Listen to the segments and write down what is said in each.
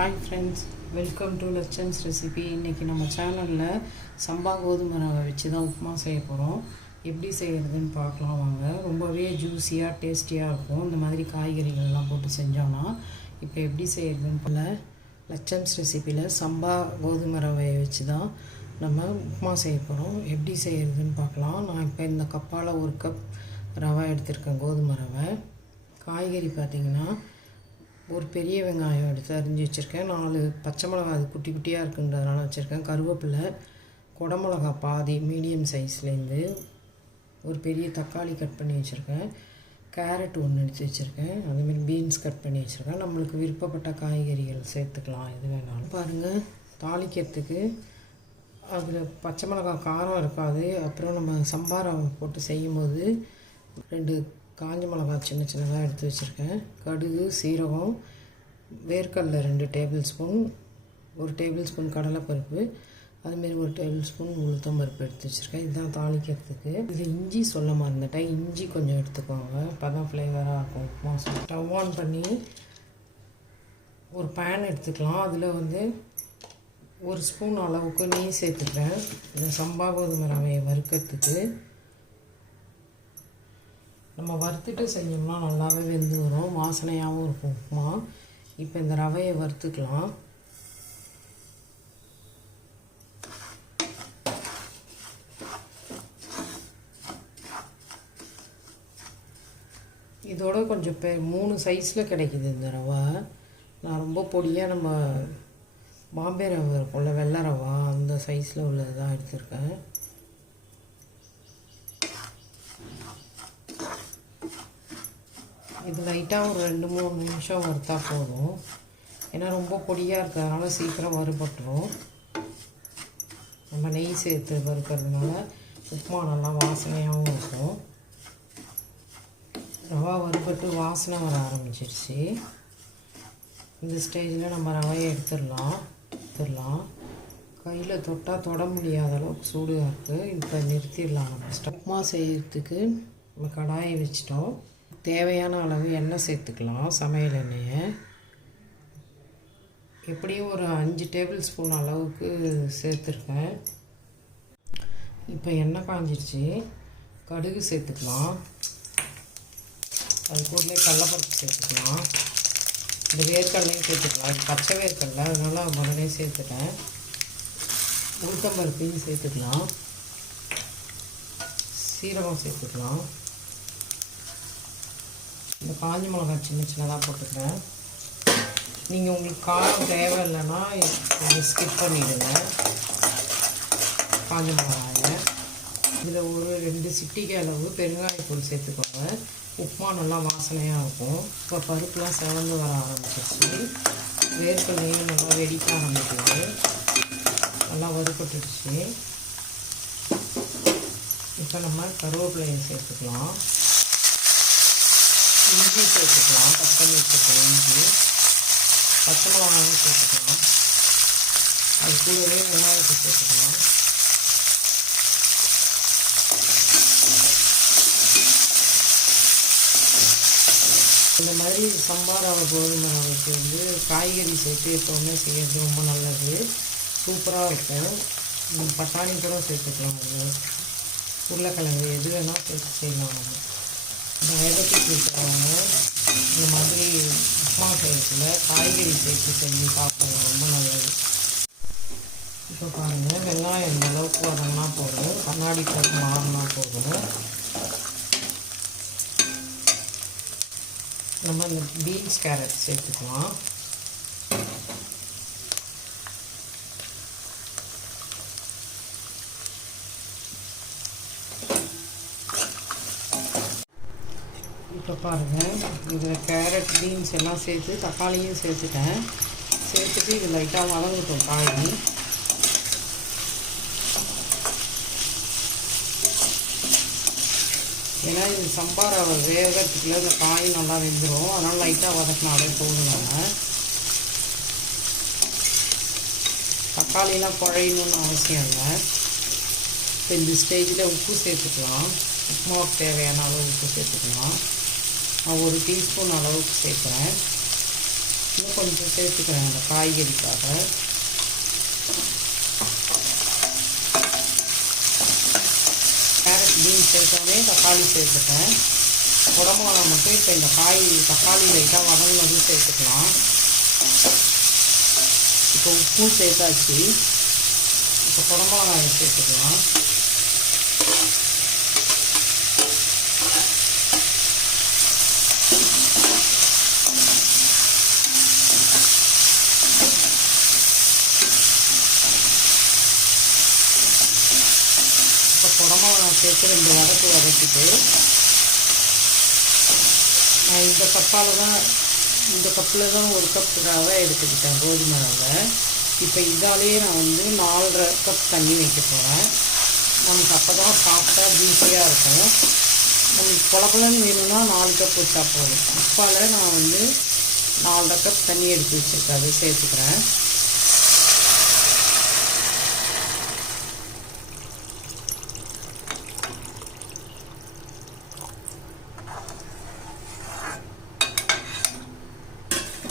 Hi friends, welcome to லட்சன்ஸ் recipe. இன்றைக்கி நம்ம சேனலில் சம்பா கோதுமை ரவை வச்சு தான் உப்புமா செய்ய போகிறோம். எப்படி செய்கிறதுன்னு பார்க்கலாம் வாங்க. ரொம்பவே ஜூஸியாக டேஸ்டியாக இருக்கும் இந்த மாதிரி காய்கறிகள்லாம் போட்டு செஞ்சோன்னா. இப்போ எப்படி செய்கிறதுன்னு போல லட்சன்ஸ் ரெசிப்பியில் சம்பா கோதுமை ரவையை வச்சு தான் நம்ம உப்புமா செய்ய போகிறோம். எப்படி செய்கிறதுன்னு பார்க்கலாம். நான் இப்போ இந்த கப்பால் 1 கப் ரவை எடுத்திருக்கேன், கோதுமை ரவை. காய்கறி பார்த்திங்கன்னா ஒரு பெரிய வெங்காயம் எடுத்து அரிஞ்சு வச்சுருக்கேன். 4 பச்சை மிளகாய், அது குட்டி குட்டியாக இருக்குன்றதுனால வச்சுருக்கேன். கருவேப்பிலை, குடமிளகா பாதி மீடியம் சைஸ்லேருந்து, ஒரு பெரிய தக்காளி கட் பண்ணி வச்சுருக்கேன். கேரட் 1 எடுத்து வச்சுருக்கேன். அதேமாதிரி பீன்ஸ் கட் பண்ணி வச்சுருக்கேன். நம்மளுக்கு விருப்பப்பட்ட காய்கறிகள் சேர்த்துக்கலாம், எது வேணாலும். பாருங்கள், தாளிக்கிறதுக்கு அதில் பச்சை மிளகாய் காரம் இருக்காது. அப்புறம் நம்ம சம்பா ரவை போட்டு செய்யும்போது 2 காஞ்ச மிளகாய் சின்ன சின்னதாக எடுத்து வச்சுருக்கேன். கடுகு, சீரகம், வேர்க்கடலை 2 டேபிள் ஸ்பூன், 1 டேபிள் ஸ்பூன் கடலைப்பருப்பு, அதுமாரி 1 டேபிள் ஸ்பூன் உளுத்தம் பருப்பு எடுத்து வச்சுருக்கேன். இதுதான் தாளிக்கிறதுக்கு. இதில் இஞ்சி சொல்ல மறந்துட்டேன். இஞ்சி கொஞ்சம் எடுத்துக்கோங்க, அப்போ தான் ஃப்ளேவராக இருக்கும் உப்புமா. ஸ்டவ் ஆன் பண்ணி ஒரு பேன் எடுத்துக்கலாம். அதில் 1 ஸ்பூன் அளவுக்கு நெய் சேர்த்துக்கிறேன். இந்த சம்பா கோதுமை ரவையை வறுக்கிறதுக்கு. நம்ம வறுத்துட்டு செஞ்சோம்னா நல்லாவே வெந்து வரும், வாசனையாகவும் இருக்கும் உப்புமா. இப்போ இந்த ரவையை வறுத்துக்கலாம். இதோட கொஞ்சம் 3 சைஸில் கிடைக்கிது இந்த ரவை. நான் ரொம்ப பொடியாக நம்ம பாம்பே ரவை இருக்கும்ல, வெள்ளை ரவா, அந்த சைஸில் உள்ளது தான் எடுத்திருக்கேன். இது லைட்டாக ஒரு 2-3 நிமிஷம் வறுத்தா போதும். ஏன்னா ரொம்ப பொடியாக இருக்கிறதுனால சீக்கிரம் வறுபட்டுரும். நம்ம நெய் சேர்த்து வறுக்கிறதுனால உப்புமா நல்லா வாசனையாகவும் இருக்கும். ரவா வறுபட்டு வாசனை வர ஆரம்பிச்சிருச்சு. இந்த ஸ்டேஜில் நம்ம ரவையை எடுத்துடலாம். கையில் தொட்டால் தொட முடியாத அளவுக்கு சூடாக இருக்குது. இப்போ நிறுத்திடலாம். நம்ம உப்புமா செய்கிறதுக்கு நம்ம கடாயை வச்சிட்டோம். தேவையான அளவு எண்ணெய் சேர்த்துக்கலாம், சமையல் எண்ணெயை. எப்படியும் ஒரு 5 டேபிள் ஸ்பூன் அளவுக்கு சேர்த்துருக்கேன். இப்போ எண்ணெய் காஞ்சிருச்சு. கடுகு சேர்த்துக்கலாம். அது கூடவே கடலைப்பருப்பு சேர்த்துக்கலாம். இந்த வேர்க்கடலையும் சேர்த்துக்கலாம். இது பச்சை வேர்க்கடலை, அதனால் உடனே சேர்த்துட்டேன். உளுத்தம்பருப்பையும் சேர்த்துக்கலாம். சீரகம் சேர்த்துக்கலாம். இந்த காஞ்ச மிளகாய் சின்ன சின்னதாக போட்டுக்கிறேன். நீங்கள் உங்களுக்கு காரம் தேவை இல்லைன்னா இதை ஸ்கிப் பண்ணிவிடுங்க. காஞ்ச மிளகாயை இதில் ஒரு 2 சிட்டிகை அளவு பெருங்காயத்தூள் சேர்த்துக்கோங்க. உப்புமா நல்லா வாசனையாக இருக்கும். இப்போ பருப்புலாம் செவந்து வர ஆரம்பிச்சிருச்சு. வேர்க்கடலையும் நல்லா வெடிக்க ஆரம்பிக்குது. நல்லா வறுபட்டுடுச்சு. இப்போ நம்ம கருவேப்பிலையை சேர்த்துக்கலாம். இஞ்சி சேர்த்துக்கலாம், கட் பண்ணி வச்சுக்கலாம். இஞ்சி, பச்சை மிளகாயும் சேர்த்துக்கலாம். அது கூடவே வெங்காயத்தை சேர்த்துக்கலாம். இந்த மாதிரி சம்பா ரவை கோதுமை ரவைக்கு காய்கறி சேர்த்து எப்போவுமே செய்கிறது ரொம்ப நல்லது, சூப்பராக இருக்கும். பட்டாணி கூட சேர்த்துக்கலாம், உருளைக்கிழங்கு எது வேணால் சேர்த்து செய்யலாம். நம்ம டயபெட்டிக் இருக்கிறவங்க இந்த மாதிரி உப்புமா செய்யறதுல காய்கறி சேர்த்து செஞ்சு சாப்பிடலாம், ரொம்ப நல்லது. இப்போ பாருங்கள், வெங்காயம் இந்த அளவுக்கு வரணும்னா போதும், கண்ணாடி கலர் மாறினா போதும். நம்ம இந்த பீன்ஸ், கேரட் சேர்த்துக்கலாம். இப்போ பாருங்கள், இதில் கேரட், பீன்ஸ் எல்லாம் சேர்த்து தக்காளியும் சேர்த்துட்டேன். சேர்த்துட்டு இது லைட்டாக வதங்கட்டும் காய். ஏன்னா இது சம்பா ரவை வேகிறதுக்குள்ள இந்த காய் நல்லா வெந்துடும், அதனால் லைட்டாக வதக்கினாலே போடுவாங்க. தக்காளிலாம் குழையணும்னு அவசியம் இல்லை. இப்போ இந்த ஸ்டேஜில் உப்பு சேர்த்துக்கலாம். உப்புமாவுக்கு தேவையான அளவு உப்பு சேர்த்துக்கலாம். நான் 1 டீஸ்பூன் அளவுக்கு சேர்க்குறேன். இன்னும் கொஞ்சம் சேர்த்துக்கிறேன் அந்த காய்கறிக்காக. கேரட் பீன்ஸ் சேர்த்தோடனே தக்காளி சேர்த்துட்டேன். குடமிளகா மட்டும் இப்போ இந்த தக்காளி லைட்டாக வதங்கினதும் சேர்த்துக்கலாம். இப்போ உப்பும் சேர்த்தாச்சு. இப்போ குடமிளகாயை சேர்த்துக்கலாம். இப்போ குடமிளகாய் சேர்த்து 2 வதக்கிட்டு நான் இந்த கப்பில் தான் 1 கப் ரவை எடுத்துக்கிட்டேன், கோதுமை ரவை. இப்போ இதாலேயே நான் வந்து 4.5 கப் தண்ணி வைக்க போகிறேன். நமக்கு அப்போ தான் சாஃப்டாக ஜூஸியாக இருக்கும். நமக்கு குழப்பலன்னு வேணும்னா 4 கப் வச்சா போதும். உப்பால் நான் வந்து 4.5 கப் தண்ணி எடுத்து வச்சுருக்கேன், அதை சேர்த்துக்கிறேன்.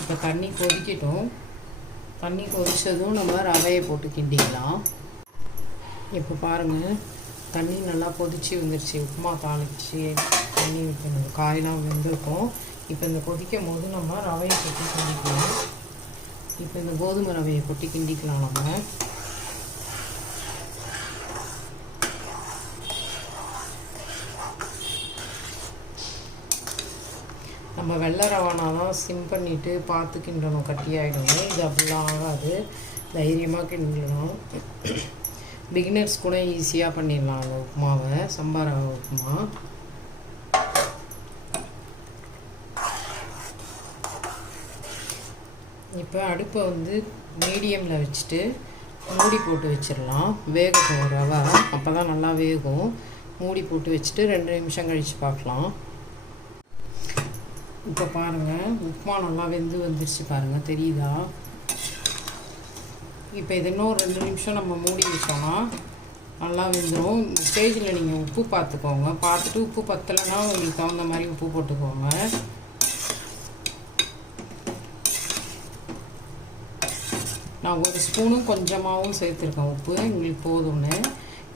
இப்போ தண்ணி கொதிக்கட்டும். தண்ணி கொதித்ததும் நம்ம ரவையை போட்டு கிண்டிக்கலாம். இப்போ பாருங்கள், தண்ணி நல்லா கொதித்து வந்துருச்சு. உப்புமா தாளித்து தண்ணி ஊற்றணும், காயெலாம் வெந்திருக்கும். இப்போ இந்த கொதிக்கும் போது நம்ம ரவையை கொட்டி கிண்டிக்கலாம். இப்போ இந்த கோதுமை ரவையை கொட்டி கிண்டிக்கலாம். நம்ம வெள்ளை ரவானாலாம் சிம் பண்ணிவிட்டு பார்த்து கிண்டணும், கட்டியாகிடும். இது அப்படிலாம் ஆகாது, தைரியமாக கிண்டணும். பிகினர்ஸ் கூட ஈஸியாக பண்ணிடலாம் அந்த உப்புமாவை, சம்பா ரவை உப்புமா. இப்போ அடுப்பை வந்து மீடியமில் வச்சுட்டு மூடி போட்டு வச்சிடலாம். வேகட்டும் ரவை, அப்போ தான் நல்லா வேகும். மூடி போட்டு வச்சுட்டு 2 நிமிஷம் கழித்து பார்க்கலாம். இப்போ பாருங்கள், உப்புமா நல்லா வெந்து வந்துருச்சு பாருங்கள், தெரியுதா? இப்போ இது இன்னும் 2 நிமிஷம் நம்ம மூடி வச்சோன்னா நல்லா வெந்துடும். இந்த ஸ்டேஜில் நீங்கள் உப்பு பார்த்துக்கோங்க. பார்த்துட்டு உப்பு பத்தலைன்னா உங்களுக்கு தகுந்த மாதிரி உப்பு போட்டுக்கோங்க. நான் 1 ஸ்பூனும் கொஞ்சமாகவும் சேர்த்துருக்கேன் உப்பு, எங்களுக்கு போதும்னு.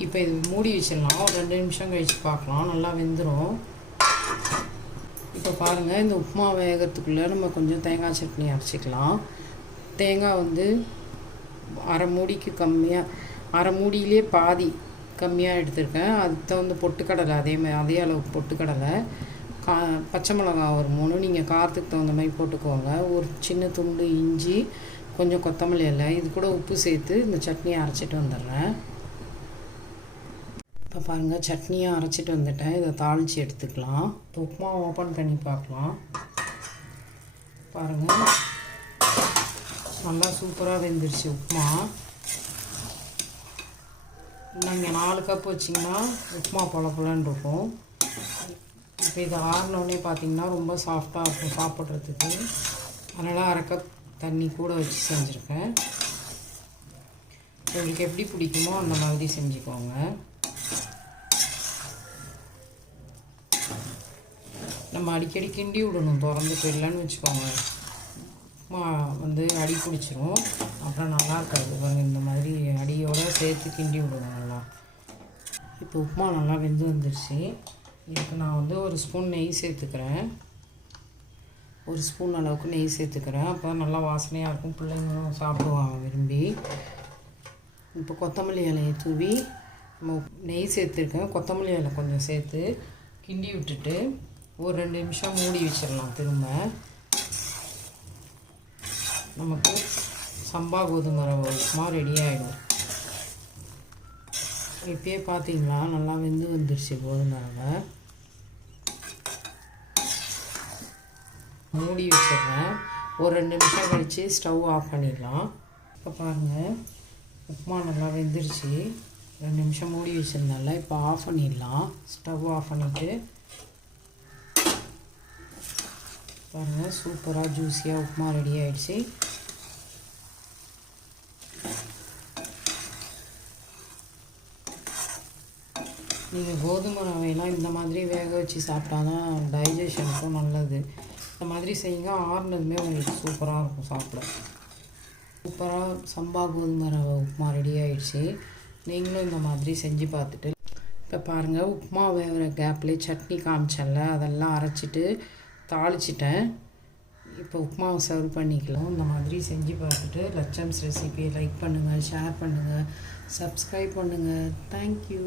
இப்போ இது மூடி வச்சிடலாம். ஒரு 2 நிமிஷம் கழித்து பார்க்கலாம், நல்லா வெந்துடும். இப்போ பாருங்கள், இந்த உப்புமா வேகிறதுக்குள்ளே நம்ம கொஞ்சம் தேங்காய் சட்னி அரைச்சிக்கலாம். தேங்காய் வந்து அரை மூடிக்கு கம்மியாக, அரை மூடியிலே பாதி கம்மியாக எடுத்திருக்கேன். அதுக்கு தகுந்த பொட்டுக்கடலை அதே அளவுக்கு பொட்டுக்கடலை, பச்சை மிளகாய் ஒரு 3, நீங்கள் காரத்துக்கு தகுந்த மாதிரி போட்டுக்கோங்க. ஒரு சின்ன துண்டு இஞ்சி, கொஞ்சம் கொத்தமல்லி இலை, இது கூட உப்பு சேர்த்து இந்த சட்னியை அரைச்சிட்டு வந்துடுறேன். இப்போ பாருங்கள், சட்னியை அரைச்சிட்டு வந்துட்டேன். இதை தாளித்து எடுத்துக்கலாம். இப்போ உப்புமா ஓப்பன் பண்ணி பார்க்கலாம். பாருங்கள், நல்லா சூப்பராக வெந்துருச்சு உப்புமா. நீங்கள் 4 கப் வச்சிங்கன்னா உப்புமா பொலன்னு இருக்கும். இப்போ இது ஆறினோடனே பார்த்திங்கன்னா ரொம்ப சாஃப்டாக இருக்கும் சாப்பிட்றதுக்கு. அதனால் 1/2 கப் தண்ணி கூட வச்சு செஞ்சுருக்கேன். உங்களுக்கு எப்படி பிடிக்குமோ அந்த மாதிரி செஞ்சுக்கோங்க. நம்ம அடிக்கடி கிண்டி விடணும், திறந்துட்டு இல்லைன்னு வச்சுக்கோங்க, உப்புமா வந்து அடி பிடிச்சிரும், அப்புறம் நல்லா இருக்காது. பாருங்கள், இந்த மாதிரி அடியோடு சேர்த்து கிண்டி விடணும் நல்லா. இப்போ உப்புமா நல்லா வெந்து வந்துருச்சு. இதுக்கு நான் வந்து 1 ஸ்பூன் நெய் சேர்த்துக்கிறேன். 1 ஸ்பூன் அளவுக்கு நெய் சேர்த்துக்கிறேன். அப்போ தான் நல்லா வாசனையாக இருக்கும், பிள்ளைங்களும் சாப்பிடுவாங்க விரும்பி. இப்போ கொத்தமல்லி இலையை தூவி நம்ம நெய் சேர்த்துருக்கேன். கொத்தமல்லி இலை கொஞ்சம் சேர்த்து கிண்டி விட்டுட்டு ஒரு 2 நிமிஷம் மூடி வச்சிடலாம். திரும்ப நமக்கு சம்பா கோதுமை ரவை உப்புமா ரெடி ஆகிடும். இப்போயே பார்த்தீங்களா, நல்லா வெந்து வந்துடுச்சு கோதுமை ரவை. மூடி வச்சிடுறேன். ஒரு 2 நிமிஷம் கழித்து ஸ்டவ் ஆஃப் பண்ணிடலாம். இப்போ பாருங்கள், உப்புமா நல்லா வெந்துருச்சு. 2 நிமிஷம் மூடி வச்சிருந்தால இப்போ ஆஃப் பண்ணிடலாம். ஸ்டவ் ஆஃப் பண்ணிவிட்டு பாருங்கள், சூப்பராக ஜூஸியாக உப்புமா ரெடி ஆகிடுச்சு. நீங்கள் கோதுமை ரவையெல்லாம் இந்த மாதிரி வேக வச்சு சாப்பிட்டா தான் டைஜஷனுக்கும் நல்லது. இந்த மாதிரி செய்யுங்க, ஆறுனதுமே உங்களுக்கு சூப்பராக இருக்கும் சாப்பிட. சூப்பராக சம்பா கோதுமை ரவை உப்புமா ரெடி ஆகிடுச்சு. நீங்களும் இந்த மாதிரி செஞ்சு பார்த்துட்டு இப்போ பாருங்கள், உப்புமா வேகிற கேப்லேயே சட்னி காமிச்சல அதெல்லாம் அரைச்சிட்டு தாளிச்சிட்டேன். இப்போ உப்புமாவை சர்வ் பண்ணிக்கலாம். இந்த மாதிரி செஞ்சு பார்த்துட்டு லட்சம்ஸ் ரெசிபியை லைக் பண்ணுங்கள், ஷேர் பண்ணுங்கள், சப்ஸ்கிரைப் பண்ணுங்கள். தேங்க்யூ.